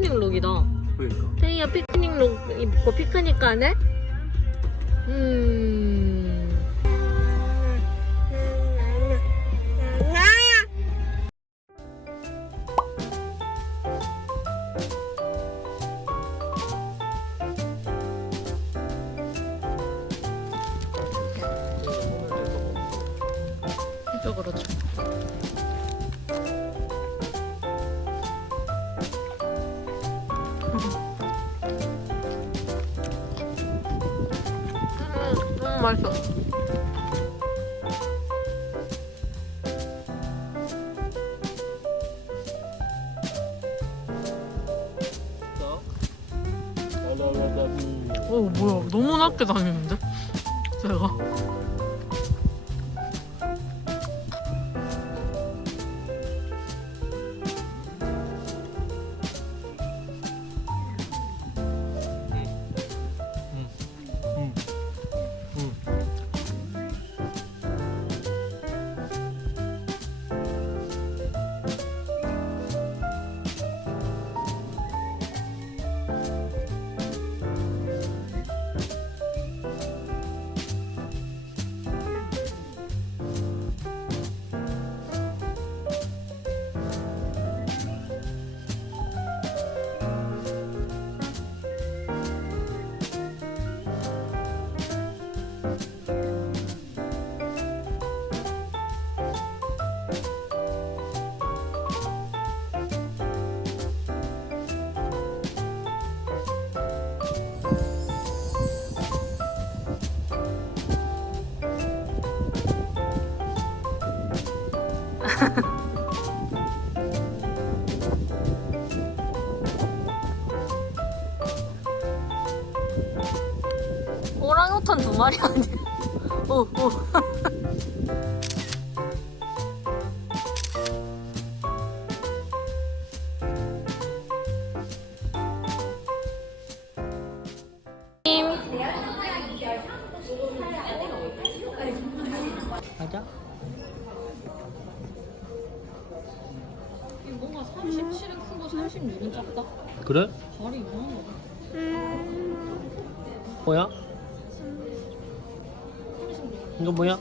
피크닉 룩이다. 그러니까. 태희야 피크닉 룩 입고 피크닉 가네? 음. 맛있어. 어 뭐야 너무 낮게 다니는 두 마리 아니야? 오 오. 가자. 뭔가 37은 크고 36은 작다. 그래? 발이 이상한 거 같아. 뭐야? 이거 뭐야?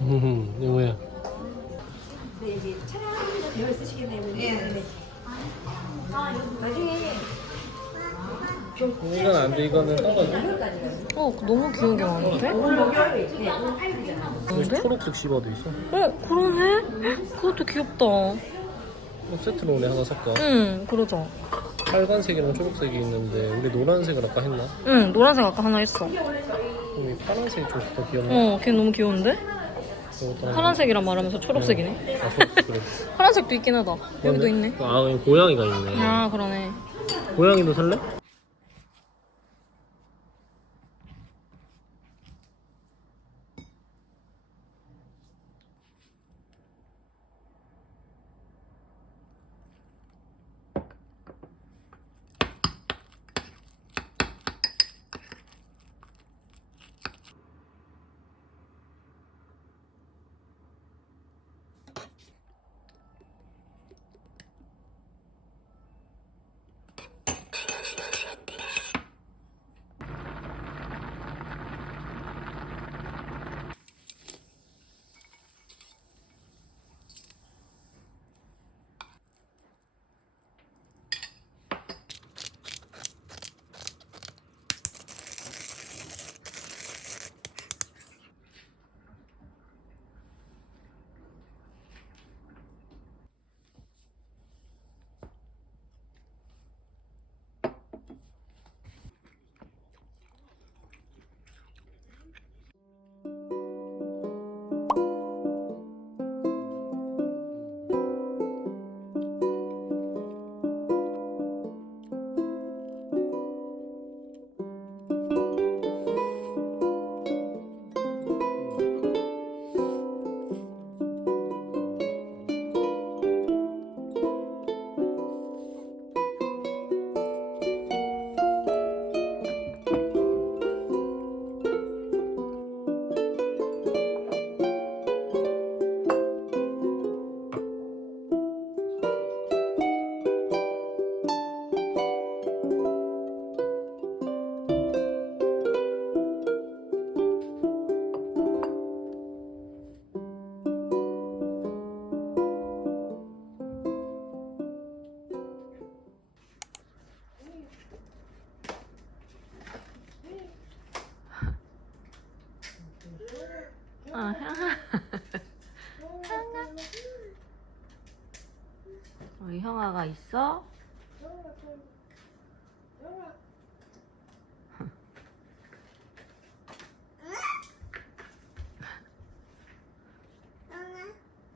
음, 이거 뭐야? 이건 안 돼. 이거는 떠가지고. 어 너무 귀여운 게 많은데? 여기 초록색 씹어도 있어. 어 그러네? 그것도 귀엽다. 어, 세트로 오네 하나 살까? 응 그러자. 빨간색이랑 초록색이 있는데 우리 노란색을 아까 했나? 응 노란색 아까 하나 했어. 이 파란색이 좀더 귀엽네. 어 걔 너무 귀여운데? 이것도 하나. 파란색이란 말하면서 초록색이네. 아, 초록색 그래. 파란색도 있긴 하다. 여기도 있네. 아, 여기 고양이가 있네. 아 그러네. 고양이도 살래?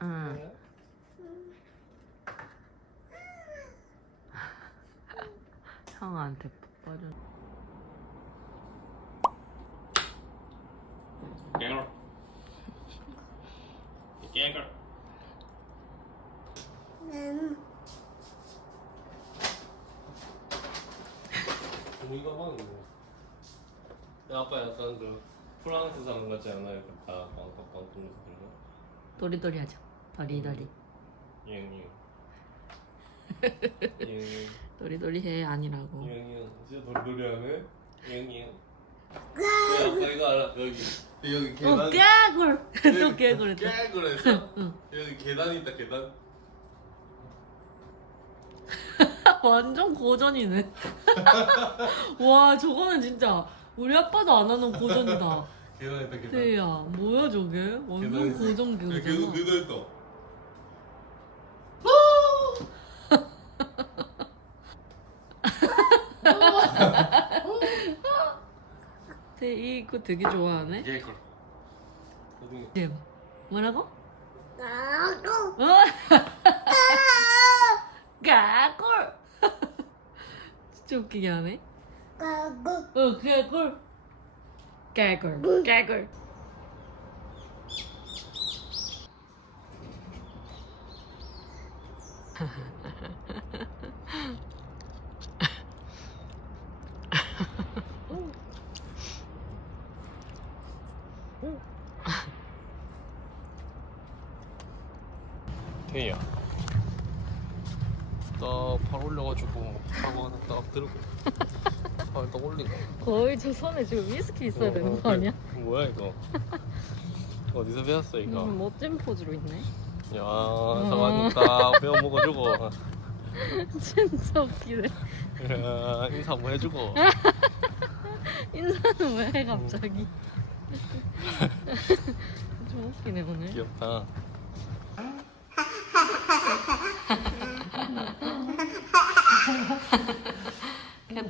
응. 형한테 빠져. 깨걸 깨걸 이거 하는 거 아빠 약간 그 프랑스 사람 같지 않아요? 다 꽝꽝꽝 뚫는 거 도리도리 하자. 도리도리. 이응 이응 도리도리 해 아니라고. 이응 진짜 돌돌이 하네 이응 이응 야 아빠 이거 알아 여기 여기 계단 어 깨굴. 또 깨굴. 깨그랬어? 응. 여기 계단 있다 계단 완전 고전이네. 와 저거는 진짜 우리 아빠도 안 하는 고전이다. 계단 있다 계단 태야 뭐야 저게? 완전 계단 고전 야, 교잖아. 계단 있다 태 이거 되게 좋아하네. 깨걸 나중에 예. 뭐라고? 어? 가골. 진짜 웃기게 하네. 어, 가골. 가골. 가골. 태희야 나 발 올려가지고 사고 하나 딱 들고 발딱 올린 거 거의 저 손에 지금 위스키 있어야 되는 거 아니야? 뭐야 이거 어디서 배웠어 이거 음, 멋진 포즈로 있네. 야 사과니까 배워 먹어주고 진짜 웃기네. 야, 인사 한번 해주고 인사는 왜 해 갑자기? 좀 웃기네 오늘. 귀엽다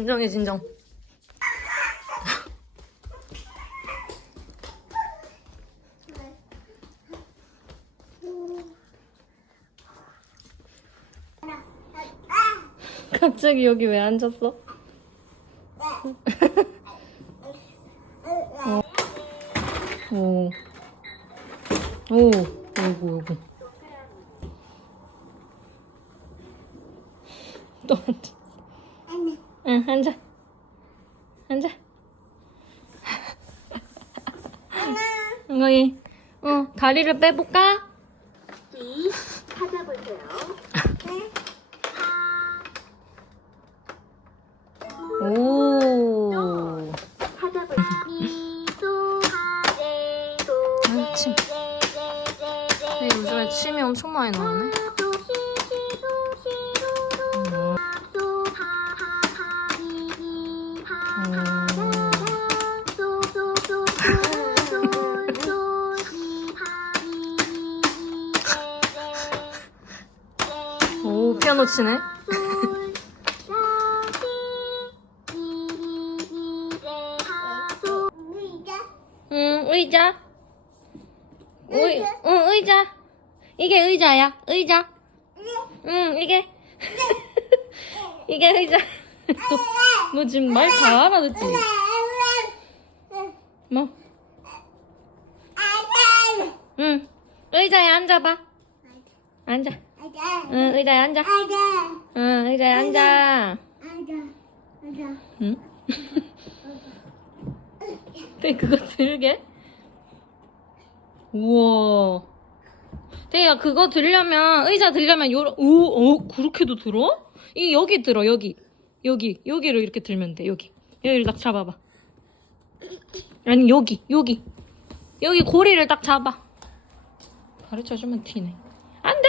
진정해 진정. 갑자기 여기 왜 앉았어? 어. 오. 오, 요거, 요거. 또 앉아. 응, 앉아. 앉아. 응거이. 어, 다리를 빼볼까? 오. 아, 침. 근데 요즘에 침이 엄청 많이 나오네. 음. 오 피아노 치네? 응 의자. 의, 응 의자. 이게 의자야. 의자. 네. 응 이게. 네. 이게 의자. 아, 네. 너, 너 지금 말 다 알아듣지? 뭐? 응, 의자에 앉아봐. 앉아. 응, 의자에 앉아. 응, 의자에 앉아. 응? 네, 그거 들게? 우와. 대야, 그거 들려면, 의자 들려면, 요러, 오, 어, 그렇게도 들어? 이, 여기 들어, 여기. 여기, 여기를 이렇게 들면 돼, 여기. 여기를 딱 잡아봐. 아니, 여기, 여기. 여기 고리를 딱 잡아. 가르쳐주면 티네. 안 돼!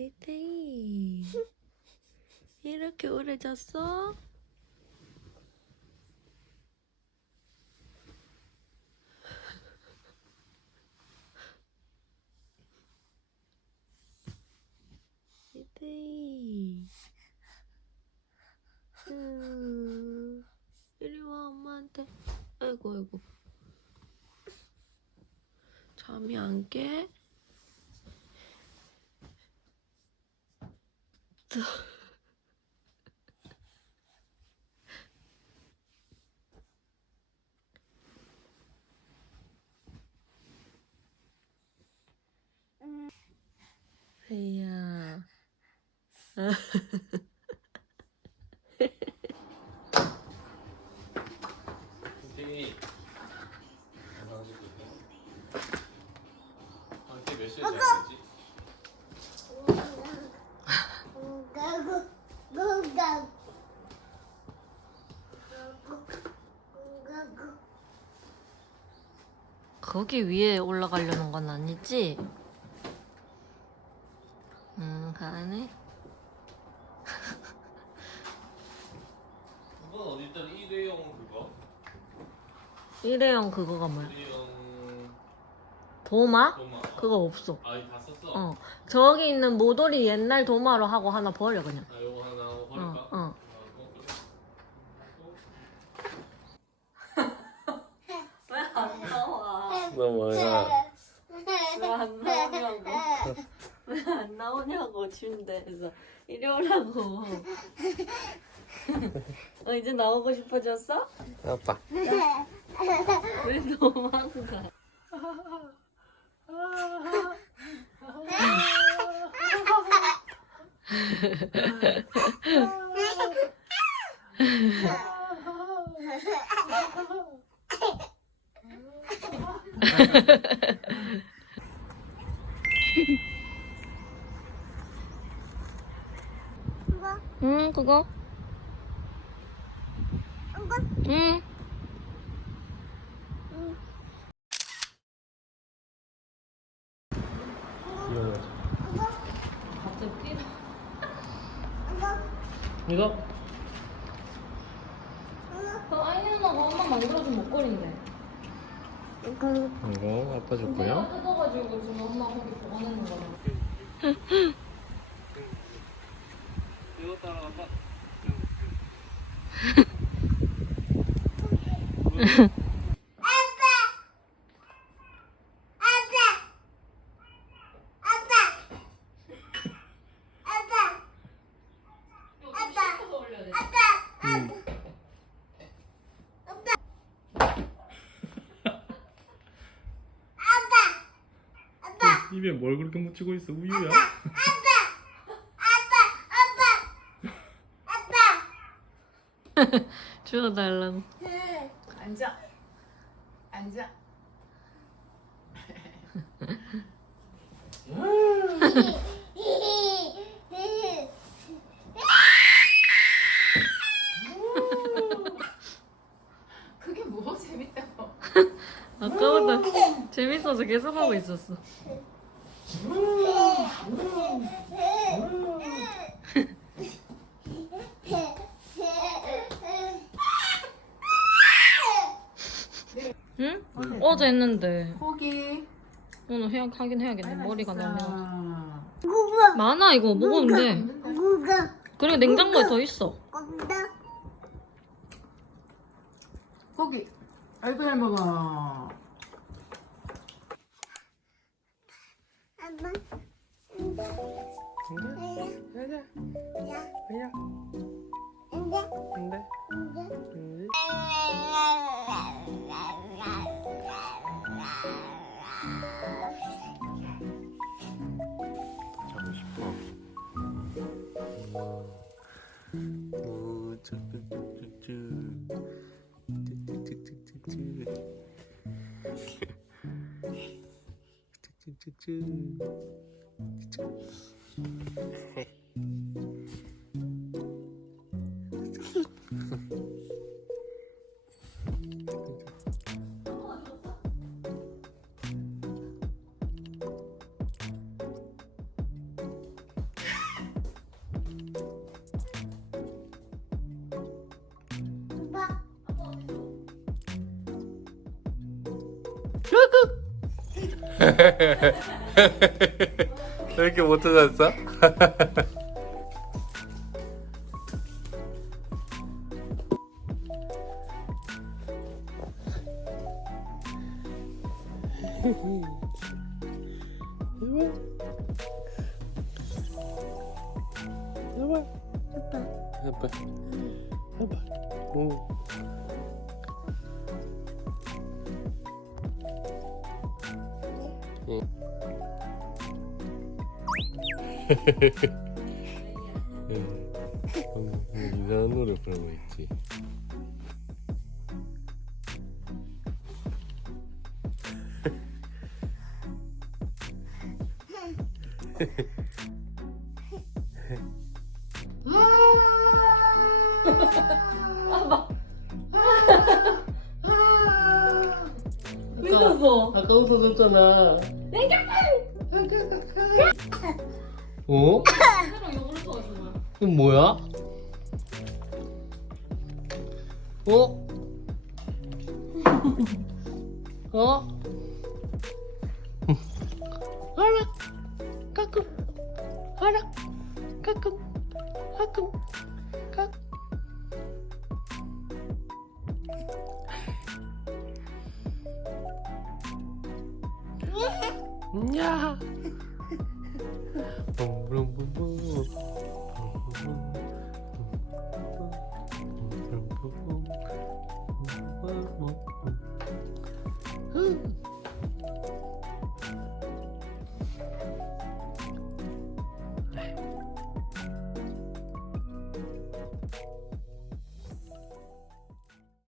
이태이 이렇게 오래 잤어? 이태이 음, 이리 와 엄마한테 아이고 아이고 잠이 안 깨? 혜야. 팅이 아, 이게 몇 시에 자야 되지? 거기 위에 올라가려는 건 아니지? 음, 가네. 그건 어디 있더라? 일회용 그거? 일회용 그거가 뭐야? 도마? 도마 그거 없어. 아 이거 다 썼어? 어. 저기 있는 모돌이 옛날 도마로 하고 하나 버려, 그냥. 아 요거 하나 버릴까? 어, 어. 왜안 나와? 너 뭐야? 왜안 나오냐고? 왜 안 나오냐고, 침대에서. 이리 오라고. 어, 이제 나오고 싶어졌어? 아빠 왜 도망가? 응, 그거? 응. 위험하지 갑자기 뛰어. 이거? 그 아이 누나가 엄마 만들어준 목걸이인데. 이거 아빠 내가 뜯어가지고 지금 엄마 거기 보관하는 거야. 이거 따라가봐. 입에 뭘 그렇게 묻히고 있어? 우유야? 주워달라고. 앉아. 앉아. 그게 뭐 재밌다고? 아까부터 재밌어서 계속 하고 있었어. 응? 어제 했는데 고기. 오늘 해야 하긴 해야겠네. 머리가 너무. 많아 이거 돼. 그리고 냉장고에 더 있어. 고기. 아이고 잘 먹어. 자고 싶어. 오, 쭈쭈쭈쭈쭈. 쭈쭈쭈쭈. 왜 이렇게 못 찾았어? 미쳤어. 아까 웃어줬잖아 어? 이건 뭐야? 가끔 알아 가끔 가끔 가야